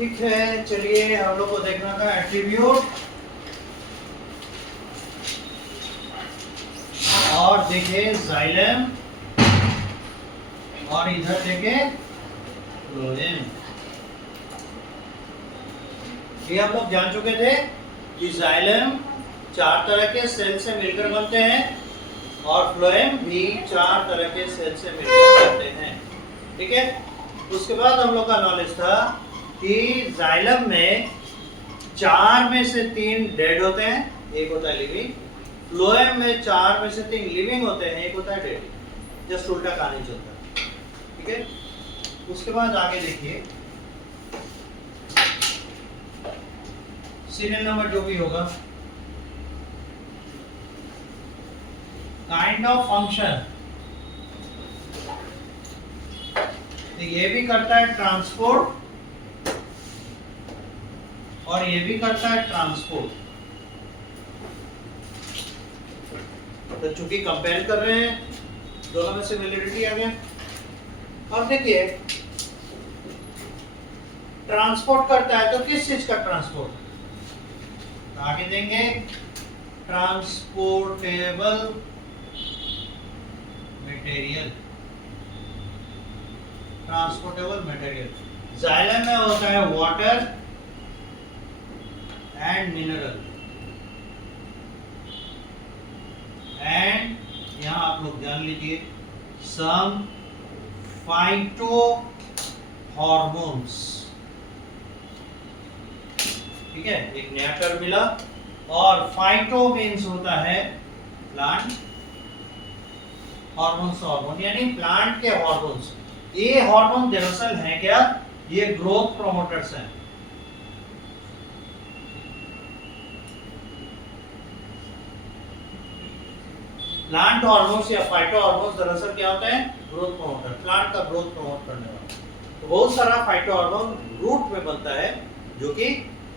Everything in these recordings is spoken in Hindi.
ठीक है, चलिए हम लोग को देखना था एट्रीब्यूट और देखे जाइलम और इधर देखे फ्लोएम। ये हम लोग जान चुके थे कि जाइलम 4 तरह के सेल से मिलकर बनते हैं और फ्लोएम भी 4 तरह के सेल से मिलकर बनते हैं। ठीक है, उसके बाद हम लोग का नॉलेज था कि जाइलम में 4 में से 3 डेड होते हैं, एक होता है लिविंग। फ्लोएम में 4 में से 3 लिविंग होते हैं, एक होता है डेड। जस्ट उल्टा कहानी चलता है। ठीक है, उसके बाद आगे देखिए सीरियल नंबर जो भी होगा, काइंड ऑफ फंक्शन, ये भी करता है ट्रांसपोर्ट और ये भी करता है ट्रांसपोर्ट। तो चूंकि कंपेयर कर रहे हैं, दोनों में सिमिलरिटी आ गया। अब देखिए ट्रांसपोर्ट करता है तो किस चीज का ट्रांसपोर्ट? तो आगे देंगे transportable material. Transportable material xylem में होता है वाटर एंड मिनरल, एंड यहां आप लोग जान लीजिए सम फाइटो हॉर्मोन्स। ठीक है, एक नया टर्म मिला। और फाइटो मीन्स होता है प्लांट, हॉर्मोन्स हार्मोन यानी प्लांट के हॉर्मोन्स। ये हार्मोन दरअसल है क्या? ये ग्रोथ प्रोमोटर्स हैं। प्लांट हार्मोन्स या फाइटो हार्मोन्स दरअसल क्या होते हैं? ग्रोथ प्रोमोटर, प्लांट का ग्रोथ प्रमोट करने वाला। तो बहुत सारा फाइटो हार्मोन रूट में बनता है जो कि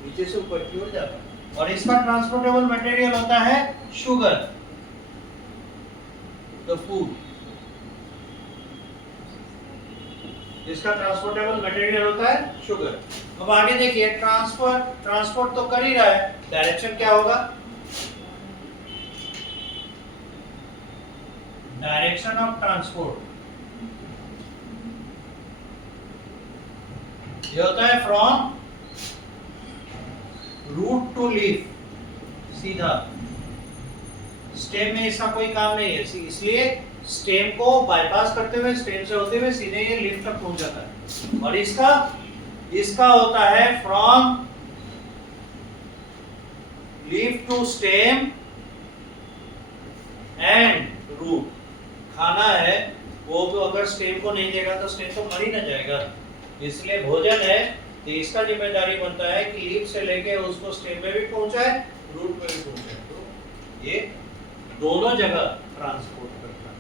नीचे से ऊपर की ओर जाता है। और इसका ट्रांसपोर्टेबल मटेरियल होता है शुगर, द फूड। इसका ट्रांसपोर्टेबल मटेरियल होता है शुगर। अब आगे देखिए ट्रांसपोर्ट तो कर ही रहा है, डायरेक्शन क्या होगा? डायरेक्शन ऑफ ट्रांसपोर्ट ये होता है फ्रॉम रूट टू लीफ, सीधा। स्टेम में इसका कोई काम नहीं है, इसलिए स्टेम को बाईपास करते हुए, स्टेम से होते हुए सीधे ये लीफ तक पहुंच जाता है। और इसका होता है from leaf to stem and root. खाना है वो तो अगर स्टेम को नहीं देगा तो स्टेम तो मर ही ना जाएगा, इसलिए भोजन है तो इसका जिम्मेदारी बनता है कि लीफ से लेके उसको स्टेम में भी पहुंचाए, रूट में भी पहुंचाए। तो ये दोनों जगह ट्रांसपोर्ट करता है।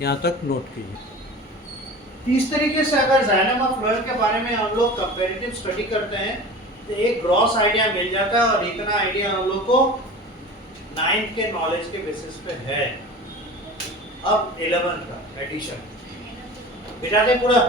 यहां तक नोट कीजिए। इस तरीके से अगर जाइलम और फ्लोएम के बारे में हम लोग कंपैरेटिव स्टडी करते हैं तो एक ग्रॉस आइडिया मिल जाता है। और इतना आइडिया हम लोग को 9th के नॉलेज के बेसिस पे है। अब 11th का एडिशन बिठा दे पूरा।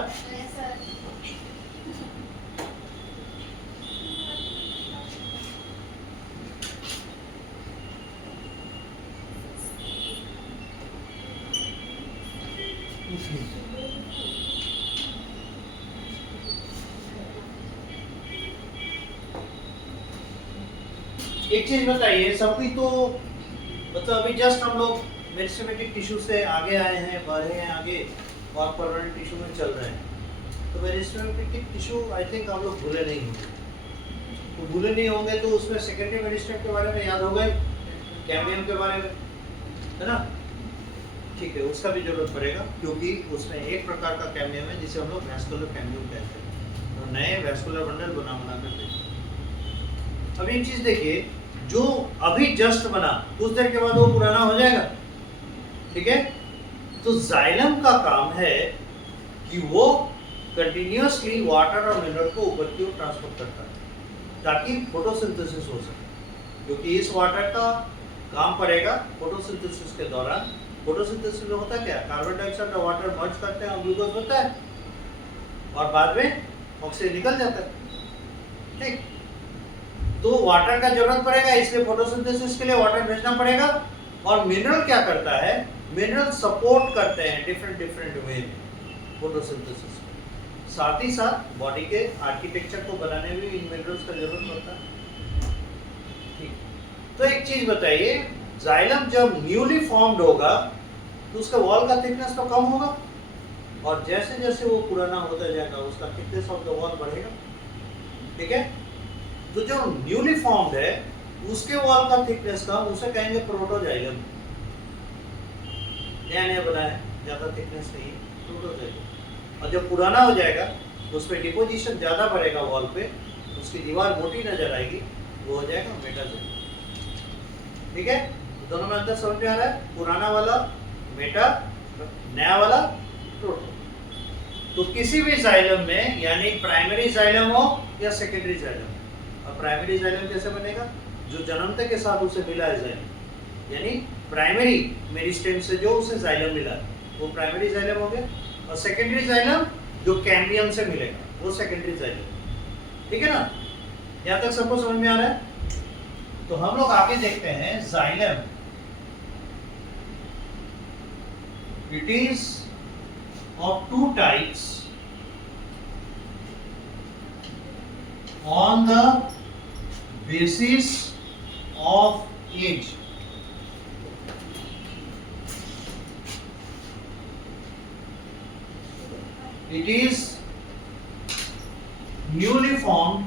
एक चीज बताइए, सबकी तो मतलब अभी जस्ट हम लोग मेरिस्टेमेटिक टिश्यू से आगे आए हैं, बढ़े हैं आगे और परमानेंट टिश्यू में चल रहे हैं। तो मेरिस्टेमेटिक टिश्यू आई थिंक हम लोग भूले नहीं होंगे। तो भूले नहीं होंगे तो उसमें सेकेंडरी मेरिस्टेम के बारे में याद होगा, कैम्बियम के बारे में, है ना? ठीक है, उसका भी जरूरत पड़ेगा क्योंकि उसमें एक प्रकार का कैम्बियम है जिसे हम लोग वैस्कुलर कैम्बियम कहते हैं। तो नए वैस्कुलर बंडल बना कर देखें। अब एक चीज देखिए, जो अभी जस्ट बना कुछ देर के बाद वो पुराना हो जाएगा। ठीक है, तो जाइलम का काम है कि वो कंटिन्यूअसली वाटर और मिनरल को ऊपर की ओर ट्रांसपोर्ट करता है ताकि फोटोसिंथेसिस हो सके। क्योंकि इस वाटर का काम पड़ेगा फोटोसिंथेसिस के दौरान। फोटोसिंथेसिस में होता क्या? कार्बन डाइऑक्साइड और वाटर मर्ज करते हैं और ग्लूकोज बनता है। और बाद में ऑक्सीजन निकल जाता है। ठीक, तो वाटर का जरूरत पड़ेगा, इसलिए फोटोसिंथेसिस के लिए वाटर भेजना पड़ेगा। और मिनरल क्या करता है, मिनरल सपोर्ट करते हैं डिफरेंट डिफरेंट वे में फोटोसिंथेसिस को। साथ ही साथ बॉडी के आर्किटेक्चर को बनाने में भी इन मिनरल्स का जरूरत पड़ता है। ठीक, तो एक चीज बताइए, जाइलम जब न्यूली फॉर्म्ड होगा तो उसका वॉल का थिकनेस तो कम होगा, और जैसे जैसे वो पुराना होता जाएगा उसका थिकनेस ऑफ द वॉल बढ़ेगा। ठीक है, तो जो न्यूली फॉर्म्ड है उसके वॉल का थिकनेस का उसे कहेंगे प्रोटोजाइलम। नया नया बना है, ज्यादा थिकनेस नहीं है, प्रोटोजाइलम। और जब पुराना हो जाएगा तो उस पर डिपोजिशन ज्यादा बढ़ेगा वॉल पे, उसकी दीवार मोटी नजर आएगी, वो हो जाएगा मेटाजाइलम। ठीक है, दोनों में अंतर समझ में आ रहा है? पुराना वाला मेटा, नया वाला प्रोटो। तो किसी भी जाइलम में, यानी प्राइमरी जाइलम हो या सेकेंडरी जाइलम, और प्राइमरी जाइलम कैसे बनेगा, जो जन्मते के साथ उसे मिला है जाइलम, यानी प्राइमरी मेरिस्टेम से जो उसे जाइलम मिला है वो प्राइमरी जाइलम हो गया, और सेकेंडरी जाइलम जो कैम्बियम से मिलेगा वो सेकेंडरी जाइलम। ठीक है ना, यहाँ तक सबको समझ में आ रहा है? तो हम लोग आगे देखते हैं xylem. It is of two types on the basis of age. It is newly formed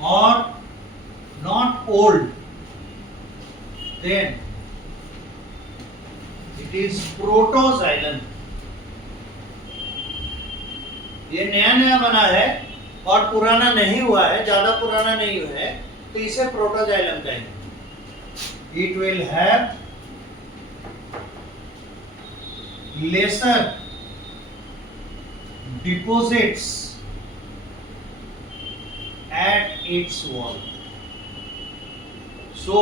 or not old, then it is protoxylem। ये नया नया बना है और पुराना नहीं हुआ है, ज्यादा पुराना नहीं हुआ है, तो इसे प्रोटोजाइलम कहेंगे। It will have lesser deposits at its wall, so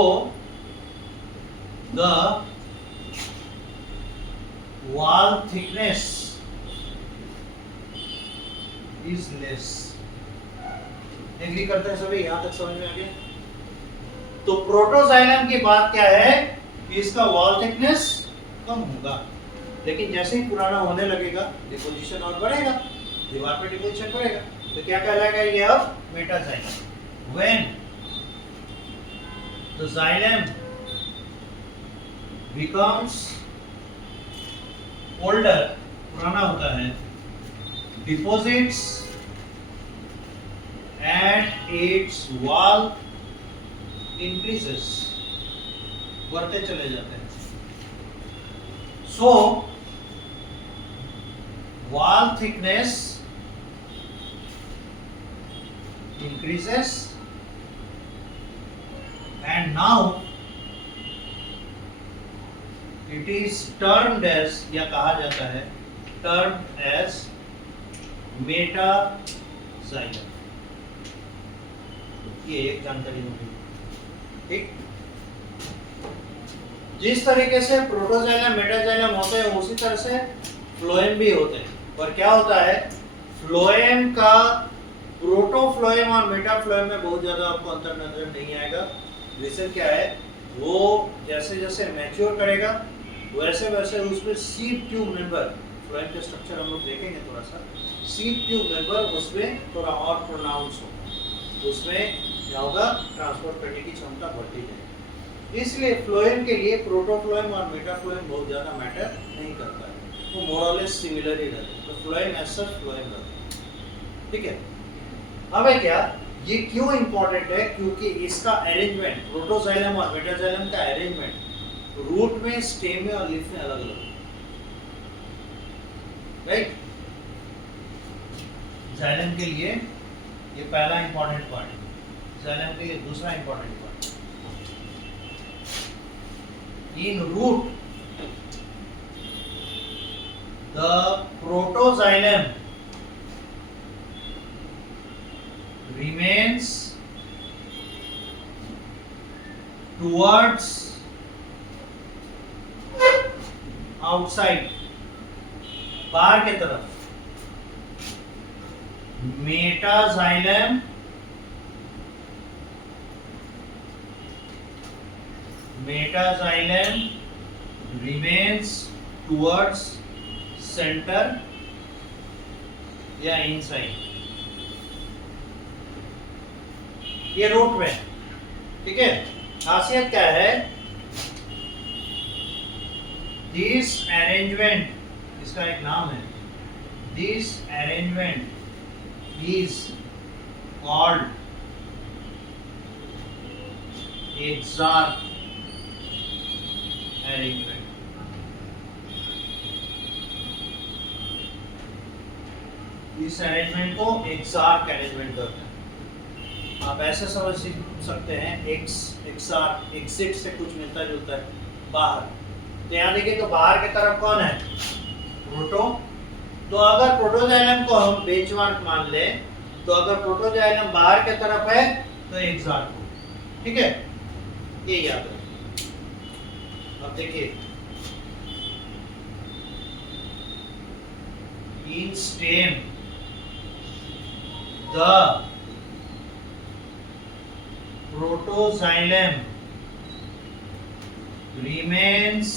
the wall thickness is less। Agree करते हैं सभी? यहां तक समझ में आ गया? तो प्रोटोजाइलम की बात क्या है कि इसका वॉल थिकनेस कम होगा, लेकिन जैसे ही पुराना होने लगेगा डिपोजिशन और बढ़ेगा, दीवार पे डिपोजिशन बढ़ेगा, तो क्या कहलाएगा ये अब metaxylem. When the xylem becomes older, पुराना होता है, deposits at its wall increases, बढ़ते चले जाते हैं। So wall thickness increases and now it is termed as, या कहा जाता है termed as metaxylem। ये एक जानकारी होगी। ठीक, जिस तरीके से प्रोटोजाइलम मेटाजाइलम होते हैं उसी तरह से फ्लोएम भी होते हैं। पर क्या होता है, फ्लोएम का प्रोटोफ्लोएम और मेटाफ्लोएम में बहुत ज्यादा आपको अंतर नजर नहीं आएगा। रीजन क्या है, वो जैसे जैसे मैच्योर करेगा वैसे वैसे उसमें सीड ट्यूब मेंबर, फ्लोएम के स्ट्रक्चर हम लोग देखेंगे थोड़ा सा, सीड ट्यूब मेंबर उसमें थोड़ा और प्रोनाउंस होगा, उसमें क्या होगा, ट्रांसपोर्ट करने की क्षमता बढ़ती जाएगी। इसलिए फ्लोएम के लिए प्रोटोफ्लोएम और मेटाफ्लोएम बहुत ज्यादा मैटर नहीं करता है, वो मोर और लेस सिमिलर ही रहते हैं। तो फ्लोएम एज सच फ्लोएम रहता है। ठीक है, अब है क्या, ये क्यों इंपॉर्टेंट है, क्योंकि इसका अरेंजमेंट, प्रोटोजाइलम और मेटाजाइलम का अरेंजमेंट रूट में, स्टेम में और लीफ में अलग अलग, राइट। जाइलम के लिए ये पहला इंपॉर्टेंट पार्ट है, जाइलम के लिए दूसरा important part, in root the protoxylem remains towards outside बाहर की तरफ, मेटाजाइलम रिमेन्स टुवर्ड्स सेंटर या इनसाइड, ये रूट में, ठीक है। खासियत क्या है, दिस अरेंजमेंट, इसका एक नाम है, this arrangement is called exarch arrangement. इस अरेंजमेंट को एक्सार्क अरेंजमेंट कहते हैं। आप ऐसे समझ सकते हैं, एक्सार्क एग्जिट से कुछ मिलता जुलता है, बाहर। तो यहाँ देखिए, तो बाहर की तरफ कौन है, प्रोटो। तो अगर प्रोटोजाइलम को हम बेंचमार्क मान ले, तो अगर प्रोटोजाइलम बाहर की तरफ है तो एक्सार्क हो, ठीक है, ये याद रखिए। अब देखिए, in stem the protoxylem remains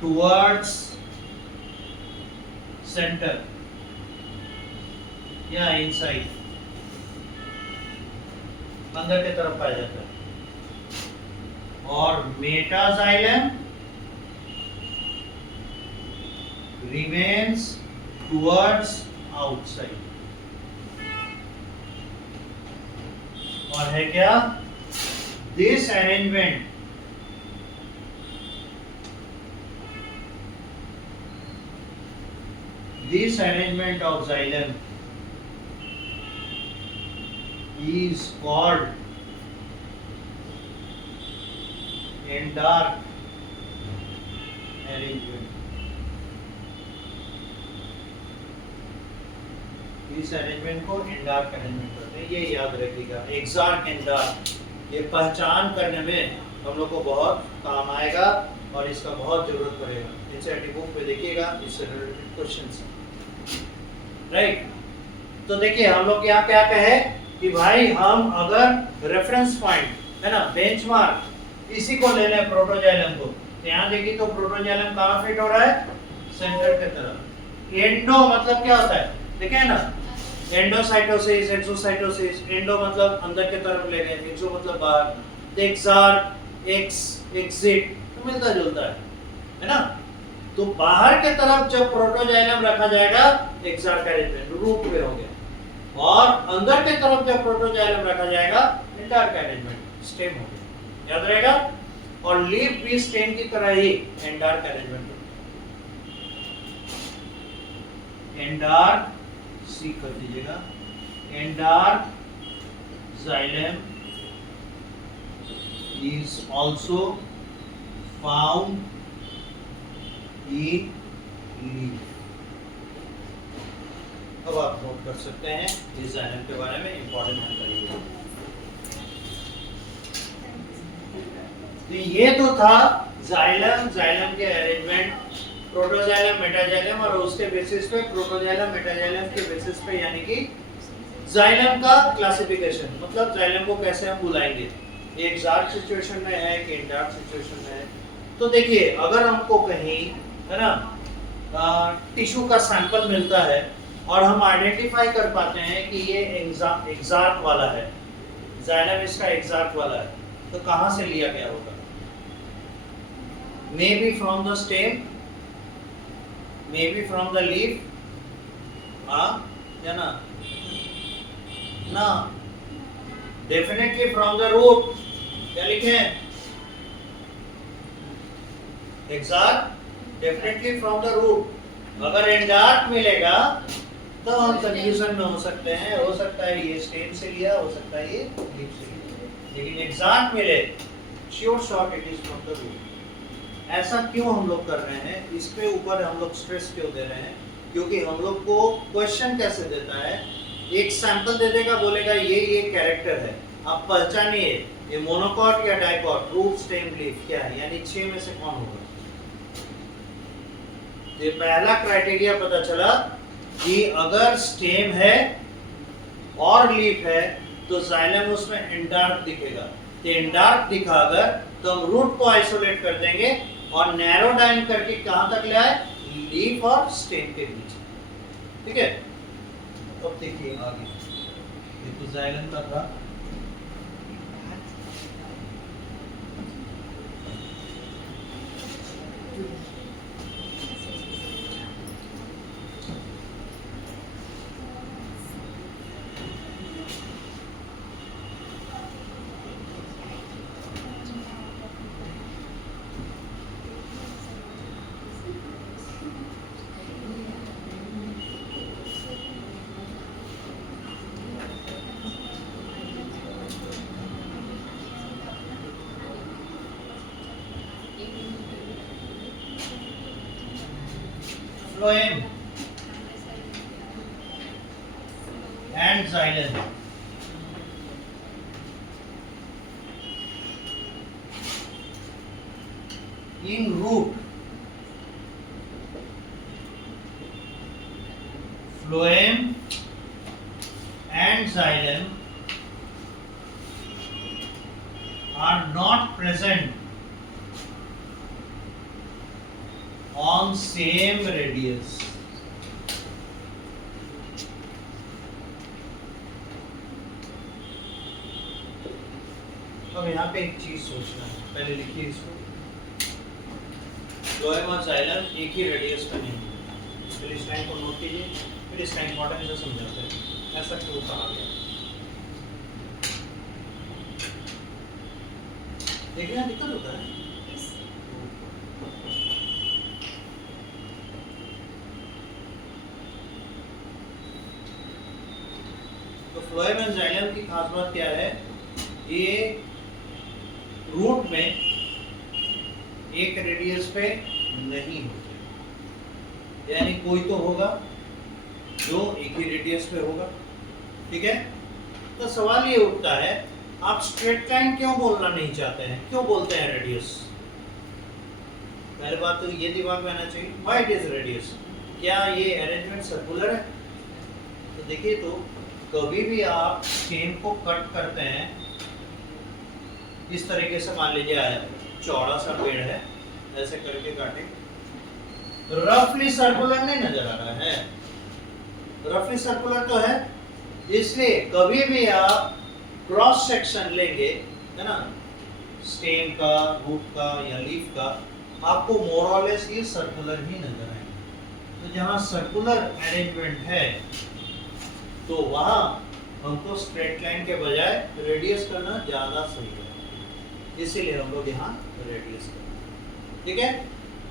towards center या inside, अंदर की तरफ पाया जाता है, और मेटाजाइलम remains towards outside, और है क्या, this arrangement of xylem is called एंडार्क arrangement। इस अरेंजमेंट को एंडार्क अरेंजमेंट कहते हैं, ये याद रखिएगा। एक्सार्क एंडार्क, ये पहचान करने में हम लोग को बहुत काम आएगा और इसका बहुत जरूरत पड़ेगा। एनसीईआरटी बुक पे देखिएगा, इससे रिलेटेड क्वेश्चंस, राइट। तो देखिए, हम लोग यहाँ क्या कहे कि भाई हम अगर रेफरेंस पॉइंट है ना, बेंचमार्क, इसी को ले लें प्रोटोजाइलम को, तो यहाँ देखिए तो प्रोटोजाइलम कहाँ फिट हो रहा है, सेंटर की तरफ। एंडो मतलब क्या होता है, देखे है ना, एंडोसाइटोसिस, एक्सोसाइटोसिस। एंडो मतलब अंदर की तरफ ले गए, एक्सो मतलब बाहर। एक्सार्क, एग्जिट, तो मिलता जुलता है ना। तो बाहर की तरफ जब प्रोटोजाइलम रखा जाएगा, एक्सार्क अरेंजमेंट रूट पे हो गया, और अंदर की तरफ जब प्रोटोजाइलम रखा जाएगा, एंडार्क अरेंजमेंट, स्टेम हो गया, याद रहेगा। और लीफ भी स्टेम की तरह ही एंडार्क अरेंजमेंट, एंडार्क सी कर दीजिएगा, एंडार्क xylem is also found in leaf। अब आप नोट कर सकते हैं इस xylem के बारे में इंपॉर्टेंट जानकारी है। तो ये तो था xylem के अरेंजमेंट, प्रोटोजाइलम, मेटाजाइलम, और उसके बेसिस पे प्रोटोजाइलम, मेटाजाइलम के बेसिस पे, यानी कि जाइलम का क्लासिफिकेशन, मतलब जाइलम को कैसे हम बुलाएंगे, एक एक्सार्क सिचुएशन में है कि एंडार्क सिचुएशन में है। तो देखिए, अगर हमको कहीं है ना टिश्यू का सैंपल मिलता है और हम आइडेंटिफाई कर पाते हैं कि ये एक्सार्क वाला है, जाइलम इसका एक्सार्क वाला है, तो कहाँ से लिया गया होगा, may be from the stem, maybe from the leaf, या ना, definitely from the root, क्या लिखे, एक्सार्क definitely from the root। अगर एंडार्क मिलेगा तो हम कंफ्यूजन में हो सकते हैं, हो सकता है ये स्टेम से लिया, हो सकता है ये लीफ से लिया, लेकिन एक्सार्क मिले, sure shot it is from the root. ऐसा क्यों हम लोग कर रहे हैं, इस पे ऊपर हम लोग स्ट्रेस क्यों दे रहे हैं, क्योंकि हम लोग को क्वेश्चन कैसे देता है, एक सैंपल दे देगा, बोलेगा ये कैरेक्टर है, आप पहचानिए ये मोनोकॉट या डाइकॉट, रूट, स्टेम, लीफ क्या है, यानी 6 में से कौन होगा। ये पहला क्राइटेरिया पता चला कि अगर स्टेम है और लीफ है तो जाइलम उसमें इंडार्क दिखेगा। तो इंडार्क दिखा अगर तो हम रूट को आइसोलेट कर देंगे और नैरो डाउन करके कहां तक ले आए, लीफ और स्टेम के बीच। ठीक है, अब देखिए आगे, ये तो जाइलम का था। Phloem and xylem in root, phloem and xylem are not present on same radius. अब यहाँ पे एक चीज सोचना है, पहले लिखिए इसको। फ्लोएम और जाइलम एक ही रेडियस पे नहीं है। फिर इस लाइन को नोट कीजिए, फिर इस लाइन इंपॉर्टेंस से समझाते हैं ऐसा क्यों कहा गया। देखिए यहाँ दिक्कत होता है। तो फ्लोएम एंड जाइलम की खास बात क्या है, ये रूट में एक रेडियस पे नहीं होते, यानी कोई तो होगा जो एक ही रेडियस पे होगा। ठीक है, तो सवाल ये उठता है, आप स्ट्रेट लाइन क्यों बोलना नहीं चाहते हैं, क्यों बोलते हैं रेडियस? पहली बात तो ये दिमाग में आना चाहिए, व्हाई इट इज रेडियस। क्या ये अरेंजमेंट सर्कुलर है? तो देखिए, तो कभी भी आप स्टेम को कट करते हैं इस तरीके से, मान लीजिए चौड़ा सा पेड़ है, ऐसे करके काटे, रफली सर्कुलर नहीं नजर आ रहा है, रफली सर्कुलर तो है। इसलिए कभी भी आप क्रॉस सेक्शन लेंगे, है ना, स्टेम का, रूट का या लीफ का, आपको मोर और लेस ये सर्कुलर ही नजर आएगा। तो जहाँ सर्कुलर अरेंजमेंट है तो वहाँ हमको स्ट्रेट लाइन के बजाय रेडियस करना ज़्यादा सही है, इसीलिए हम लोग यहाँ रेडियस करते हैं। ठीक है,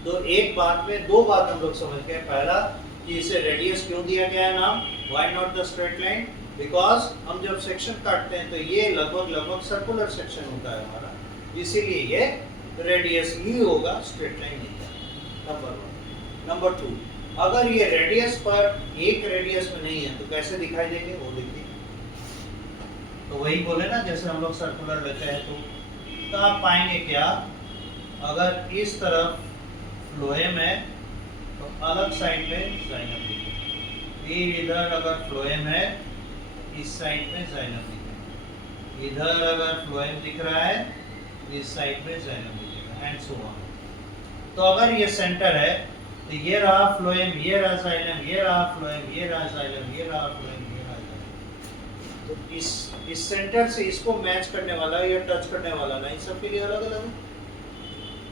तो एक बात में दो बात हम लोग समझ गए। पहला कि इसे रेडियस क्यों दिया गया है नाम, why not the straight line, because हम जब सेक्शन काटते हैं तो ये लगभग सर्कुलर सेक्शन होता है हमारा, इसीलिए ये रेडियस ही होगा, स्ट्रेट लाइन नहीं। नंबर 1। नंबर 2, अगर ये रेडियस पर एक रेडियस में नहीं है तो कैसे दिखाई देंगे, वो देखिए। तो वही बोले ना, जैसे हम लोग सर्कुलर लेते हैं तो आप पाएंगे क्या, अगर इस तरफ फ्लोएम है तो अलग साइड में जाइलम दिखेगा, फिर इधर अगर फ्लोएम है इस साइड में जाइलम दिखेगा, इधर अगर फ्लोएम दिख रहा है इस साइड में जाइलम दिखेगा, एंड सो ऑन। तो अगर ये सेंटर है तो ये रहा फ्लोएम, ये रहा जाइलम, ये रहा फ्लोएम, ये रहा जाइलम, ये रहा फ्लोएम, ये रहा जाइलम। तो इस सेंटर से इसको मैच करने वाला या टच करने वाला ना, इन सब के लिए अलग अलग है।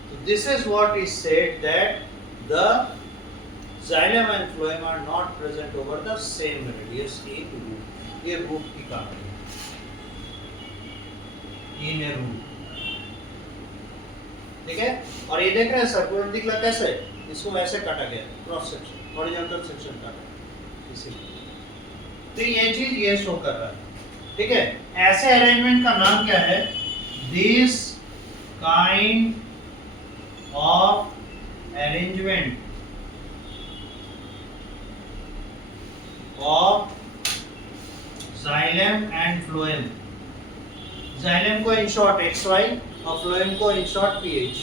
तो this is what is said that the xylem and phloem are not present over the same radius in root. ये रूट की कहानी है, इन ए रूट। ठीक है, और ये देख रहे हैं सर्कुलर दिख रहा कैसे, इसको ऐसे काटा गया, क्रॉस सेक्शन, हॉरिजॉन्टल सेक्शन काटा, इसीलिए। तो ये चीज ये शो कर रहा है। ठीक है, ऐसे अरेंजमेंट का नाम क्या है, this kind of arrangement of xylem and phloem. Xylem को इन शॉर्ट XY और फ्लोएम को इन शॉर्ट PH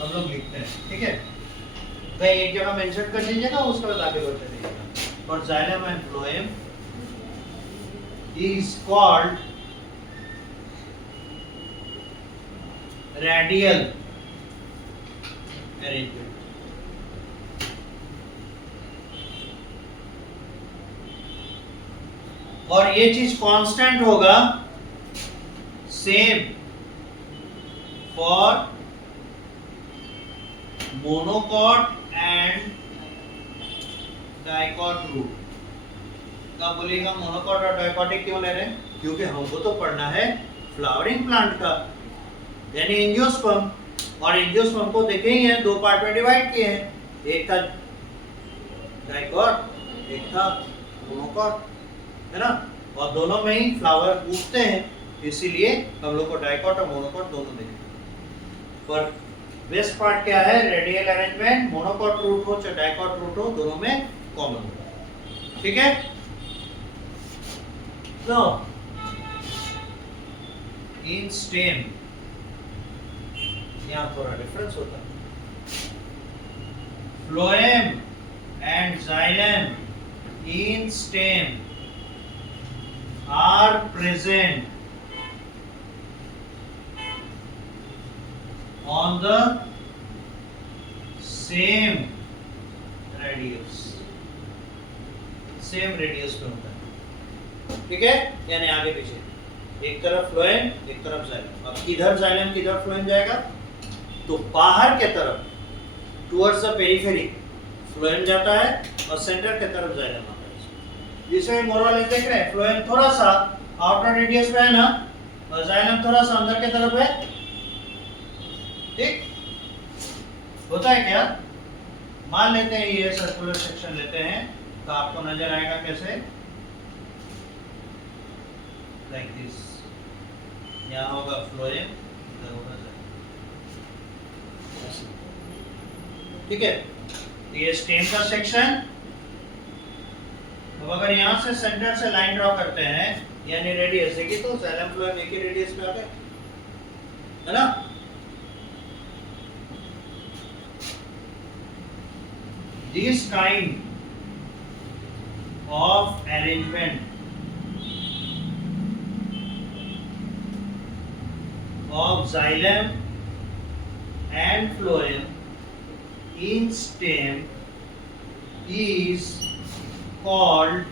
हम लोग लिखते हैं। ठीक है, कहीं एक जगह मेंशन कर दीजिएगा, उसके बाद आगे बढ़ते रहिएगा। और xylem and phloem is called radial arrangement. और ये चीज कांस्टेंट होगा same for monocot and dicot root. क्या बोलिएगा, मोनोकॉट और डाइकॉटिक क्यों ले रहे हैं? क्योंकि हमको तो पढ़ना है फ्लावरिंग प्लांट का, यानी एंजियोस्पर्म। और एंजियोस्पर्म को देखे ही हैं, दो पार्ट में डिवाइड किए हैं, एक था डाइकॉट, एक था मोनोकॉट, है ना। और दोनों में ही फ्लावर उगते हैं, इसीलिए हम लोग को डाइकॉट और मोनोकॉट दोनों देखें। पर बेस्ट पार्ट क्या है, रेडियल अरेंजमेंट, मोनोकॉट रूट हो चाहे डाइकॉट रूट हो, दोनों में कॉमन हो। ठीक है, तो इन स्टेम यहां थोड़ा डिफरेंस होता है। Phloem and xylem in stem are present on the same radius, same radius पे होता है। ठीक है, यानी आगे पीछे, एक तरफ फ्लोएम एक तरफ जाइलम। अब किधर जाइलम किधर फ्लोएम जाएगा, तो बाहर के तरफ टुवर्ड्स द पेरिफेरी फ्लोएम जाता है और सेंटर के तरफ जाइलम आता है। इसमें मोरल देख रहे हैं, फ्लोएम थोड़ा सा आउटर रेडियस पे है ना, और जाइलम थोड़ा सा अंदर के तरफ है। ठीक होता है क्या, मान लेते हैं ये सर्कुलर सेक्शन लेते हैं, तो आपको नजर आएगा कैसे, लाइक दिस। यहाँ होगा फ्लोएम, इधर होगा जाइलम। ठीक है, ये स्टेम का सेक्शन। तो अगर यहां से सेंटर से लाइन ड्रॉ करते हैं, यानी रेडियस देखिए, तो जाइलम फ्लोएम एक ही रेडियस पे आ गए, है ना। This kind of arrangement of xylem and phloem in stem is called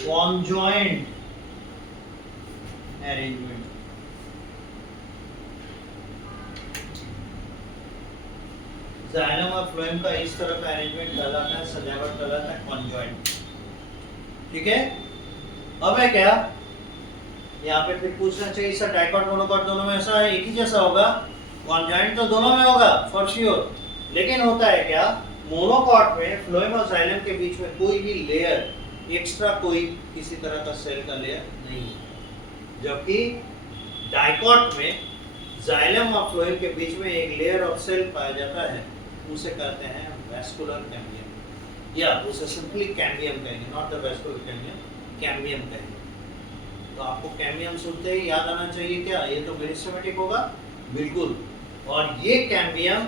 conjoint arrangement. Xylem और फ्लोएम का इस तरह का अरेंजमेंट कहलाता है, सजावट कहलाता है कॉन्जॉइंट। ठीक है, अब है क्या, यहाँ पे फिर पूछना चाहिए सर डाइकॉट मोनोकॉट दोनों में ऐसा है, एक ही जैसा होगा? कॉन्जॉइंट तो दोनों में होगा फॉर श्योर, लेकिन होता है क्या, मोनोकॉट में फ्लोएम और जाइलम के बीच में कोई भी लेयर एक्स्ट्रा, कोई किसी तरह का सेल का लेयर नहीं है, जबकि डाइकॉट में जाइलम और फ्लोएम के बीच में एक लेयर ऑफ सेल पाया जाता है, उसे कहते हैं वैस्कुलर कैम्बियम, या उसे सिंपली कैम्बियम कहेंगे, not the vascular cambium, cambium कहेंगे। तो आपको कैम्बियम सुनते ही याद आना चाहिए क्या, ये तो मेरिस्टेमेटिक होगा, बिल्कुल। और ये कैम्बियम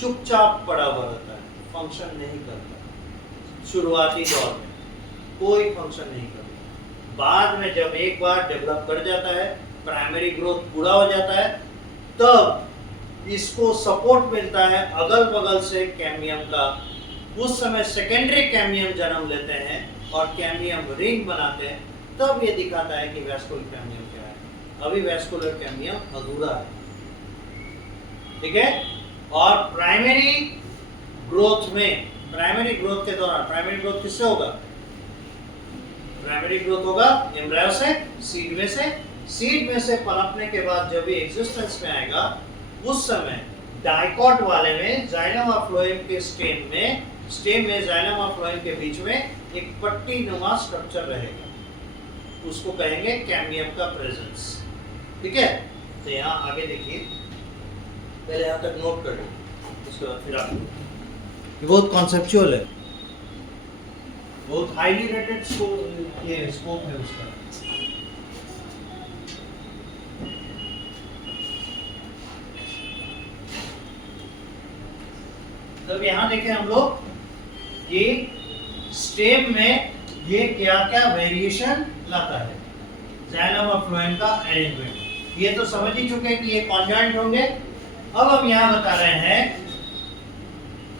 चुपचाप पड़ा हुआ रहता है, फंक्शन नहीं करता शुरुआती दौर में, कोई फंक्शन नहीं करता। बाद में जब एक बार डेवलप कर जाता है, प्राइमरी ग्रोथ पूरा हो जाता है, तब इसको सपोर्ट मिलता है अगल बगल से कैम्बियम का। उस समय सेकेंडरी कैम्बियम जन्म लेते हैं और कैम्बियम रिंग बनाते हैं, तब ये दिखाता है कि वैस्कुलर कैम्बियम क्या है। अभी वैस्कुलर कैम्बियम अधूरा है। ठीक है, और प्राइमरी ग्रोथ में, प्राइमरी ग्रोथ के दौरान, प्राइमरी ग्रोथ किससे होगा, प्राइमरी ग्रोथ होगा एम्ब्रायो से, सीड में से, सीड में से पनपने के बाद जब ये एग्जिस्टेंस में आएगा, उस समय डाइकॉट वाले में जाइलम और फ्लोएम के स्टेम में जाइलम और फ्लोएम के बीच में एक पट्टी नुमा स्ट्रक्चर रहेगा, उसको कहेंगे कैम्बियम का प्रेजेंस। ठीक है, तो यहाँ आगे देखिए, पहले यहाँ तक नोट कर लो, उसके बाद फिर आगे। ये बहुत कॉन्सेप्चुअल है, बहुत हाईली रेटेड स्कोप है उसका। तब यहाँ देखें हम लोग कि स्टेम में ये क्या क्या वेरिएशन लाता है जाइलम और फ्लोएम का अरेंजमेंट। ये तो समझ ही चुके हैं कि ये कॉन्जॉइंट होंगे। अब हम यहाँ बता रहे हैं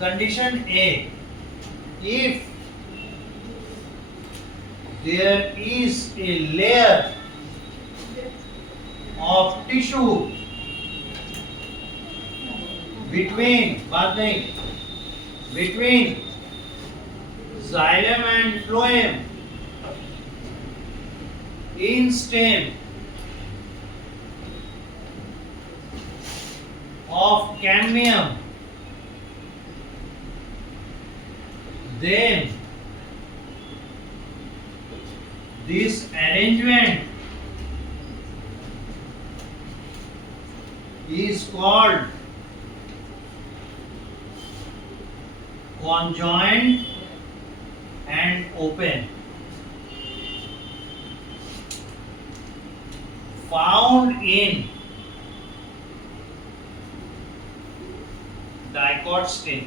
condition A, if there is a layer of tissue between xylem and phloem in stem of cambium, then this arrangement is called conjoined and open, found in dicot stem।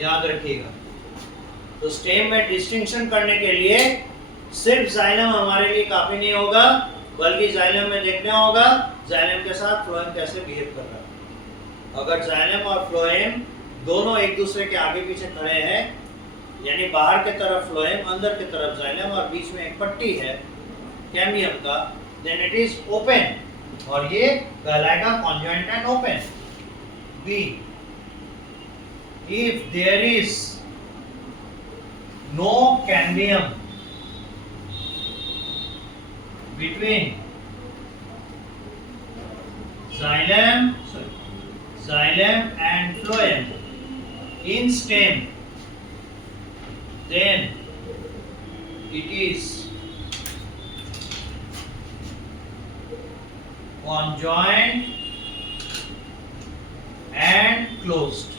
याद रखिएगा। तो स्टेम में डिस्टिंक्शन करने के लिए सिर्फ जाइलम हमारे लिए काफी नहीं होगा, बल्कि जाइलम में देखना होगा जाइलम के साथ फ्लोएम कैसे बिहेव कर रहा है। अगर जाइलम और फ्लोएम दोनों एक दूसरे के आगे पीछे खड़े हैं, यानी बाहर की तरफ फ्लोएम, अंदर की तरफ जाइलम और बीच में एक पट्टी है कैम्बियम का, देन इट इज ओपन, और ये कहलाएगा conjoint and open. B, if there is no cambium between xylem and phloem in stem, then it is conjoined and closed।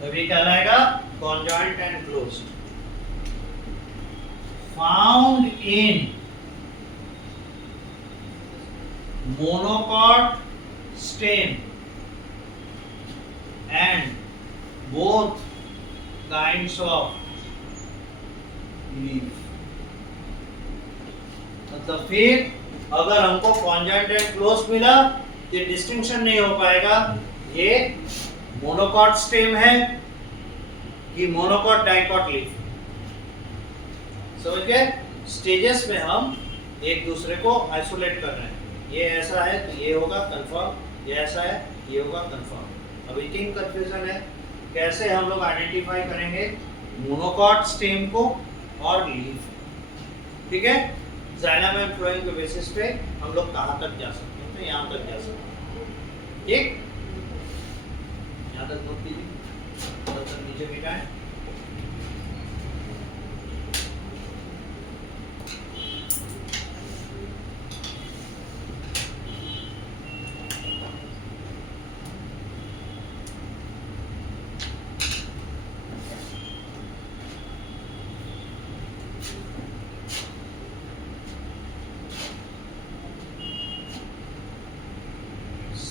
तभी कहलाएगा conjoined and closed, found in monocot stem and both kinds of leaf। मतलब फिर अगर हमको conjoined and closed मिला तो डिस्टिंक्शन नहीं हो पाएगा ये मोनोकॉट स्टेम है कि मोनोकॉट डाइकॉट लीफ। समझ गए? स्टेजेस में हम एक दूसरे को आइसोलेट कर रहे हैं। ये ऐसा है तो ये होगा कंफर्म, ये ऐसा है ये होगा कंफर्म। अभी 3 कंफ्यूजन है, कैसे हम लोग आइडेंटिफाई करेंगे मोनोकॉट स्टेम को और लीफ। ठीक है, जाइलम एंड फ्लोएम के बेसिस पे हम लोग कहाँ तक जा सकते हैं, तो यहाँ तक जा सकते हैं। ठीक, यहाँ तक नोट कीजिए, नीचे मिटाएं।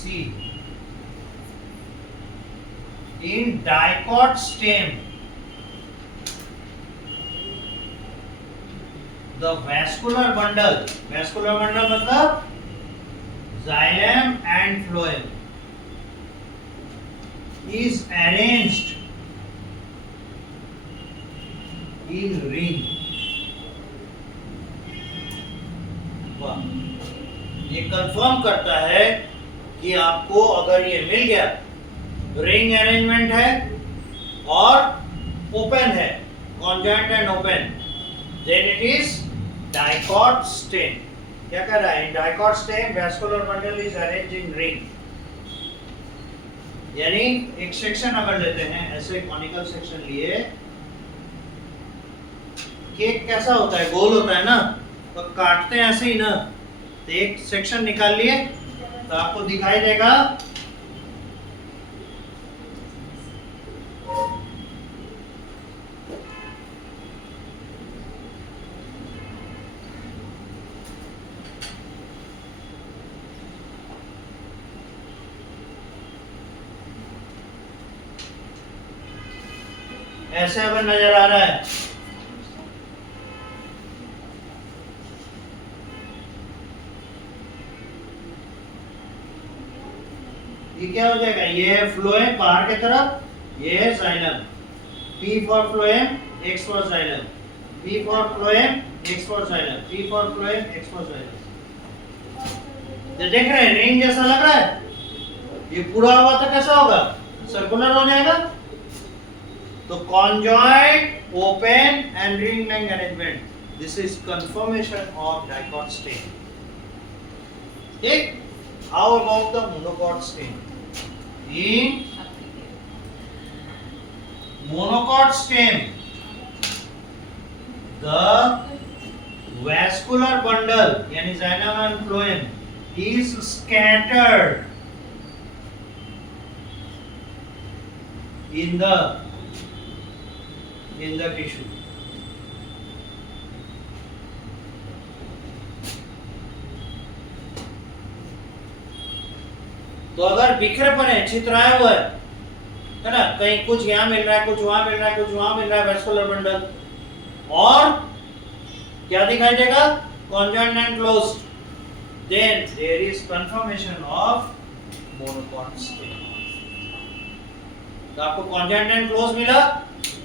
C, in dicot stem the vascular bundle मतलब xylem and phloem is arranged in ring। वाह, ये कंफर्म करता है कि आपको अगर ये मिल गया, रिंग अरेंजमेंट है और ओपन है, conjoint and open, then it is dicot stem. क्या कर रहा है? Dicot stem vascular bundle is arranged in ring. यानी एक सेक्शन अगर लेते हैं, ऐसे कॉनिकल सेक्शन लिए, केक कैसा होता है? गोल होता है ना, तो काटते हैं ऐसे ही ना, तो एक सेक्शन निकाल लिए तो आपको दिखाई देगा ऐसे अगर नजर आ रहा है, ये क्या हो जाएगा, ये है फ्लोएम बाहर की तरफ, ये है xylem. P for phloem, X for xylem, P for phloem, X for xylem, P for phloem, X for xylem. ये देख रहे हैं रिंग जैसा लग रहा है, ये पूरा हुआ तो कैसा होगा, सर्कुलर हो जाएगा। तो conjoint open and ring line arrangement, this is confirmation of dicot stem. ठीक, how about the monocot stem? In monocot stem, the vascular bundle यानी xylem and phloem is scattered in the tissue. तो अगर बिखरे पड़े, छितराया हुआ है ना, कहीं कुछ यहाँ मिल रहा है, कुछ वहां मिल रहा है, कुछ वहां मिल रहा है, वैस्कुलर बंडल, और क्या दिखाई देगा, conjoint and closed, then there is confirmation of monocot stem. तो आपको कॉन्जॉइंट एंड क्लोज मिला।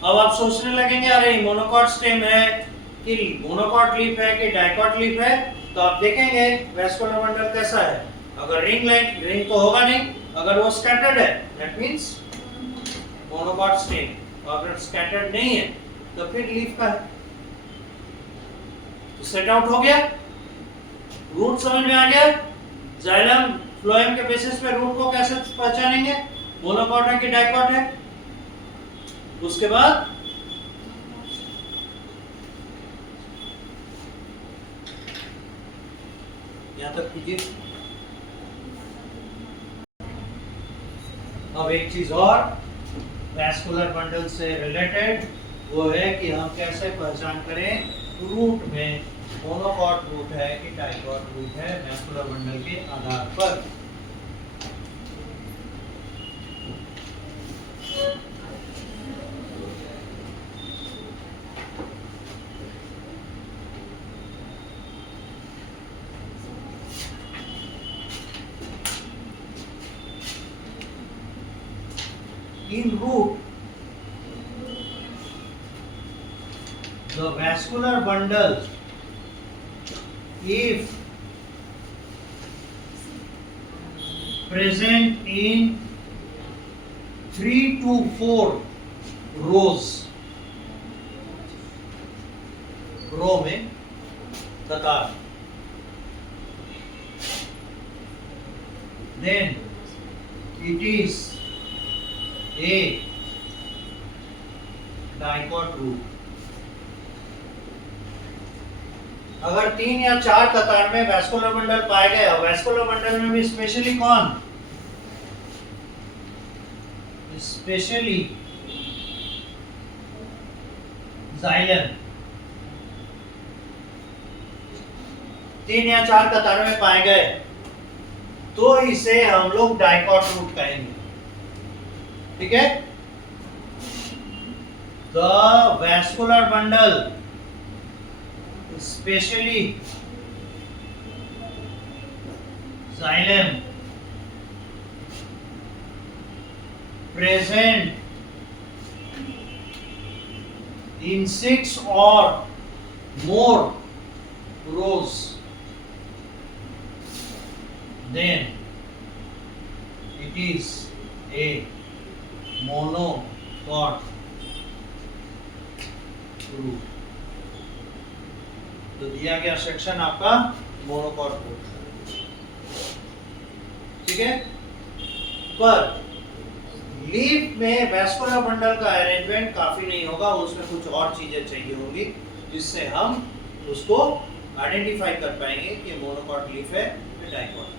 अब आप सोचने लगेंगे अरे मोनोकॉट स्टेम है कि मोनोकॉट लीफ है कि डाइकॉट लीफ है, तो आप देखेंगे वैस्कुलर बंडल कैसा है। अगर रिंग तो होगा नहीं, अगर वो स्कैटर्ड है दैट मींस मोनोकॉट स्टेम, और अगर स्कैटर्ड नहीं है तो फिर लीफ का है। तो सेट आउट हो गया, रूट समझ में आ गया। जाइलम फ्लोएम के बेसिस पे रूट को कैसे पहचानेंगे, मोनोकॉट है कि डाइकॉट है। उसके बाद यहां तक कीजिए। अब एक चीज और वैस्कुलर बंडल से रिलेटेड, वो है कि हम कैसे पहचान करें रूट में मोनोकॉट रूट है कि डाइकॉट रूट है, वैस्कुलर बंडल के आधार पर। In root, the vascular bundle, if present in 3 to 4 rows, रो में कतार, then it is a dicot root. अगर 3 या 4 कतार में वैस्कुलर बंडल पाए गए, और वैस्कुलर बंडल में भी स्पेशली कौन, स्पेशली जाइलम, 3 या 4 कतार में पाए गए तो इसे हम लोग डाइकॉट रूट कहेंगे। ठीक है, the vascular bundle specially xylem present in 6 or more rows, then it is a monocot root। तो दिया गया सेक्शन आपका मोनोकॉट रूट। ठीक है, पर लीफ में वैस्कुलर बंडल का अरेंजमेंट काफी नहीं होगा, उसमें कुछ और चीजें चाहिए होंगी जिससे हम उसको आइडेंटिफाई कर पाएंगे कि मोनोकॉट लीफ है या डाइकॉट।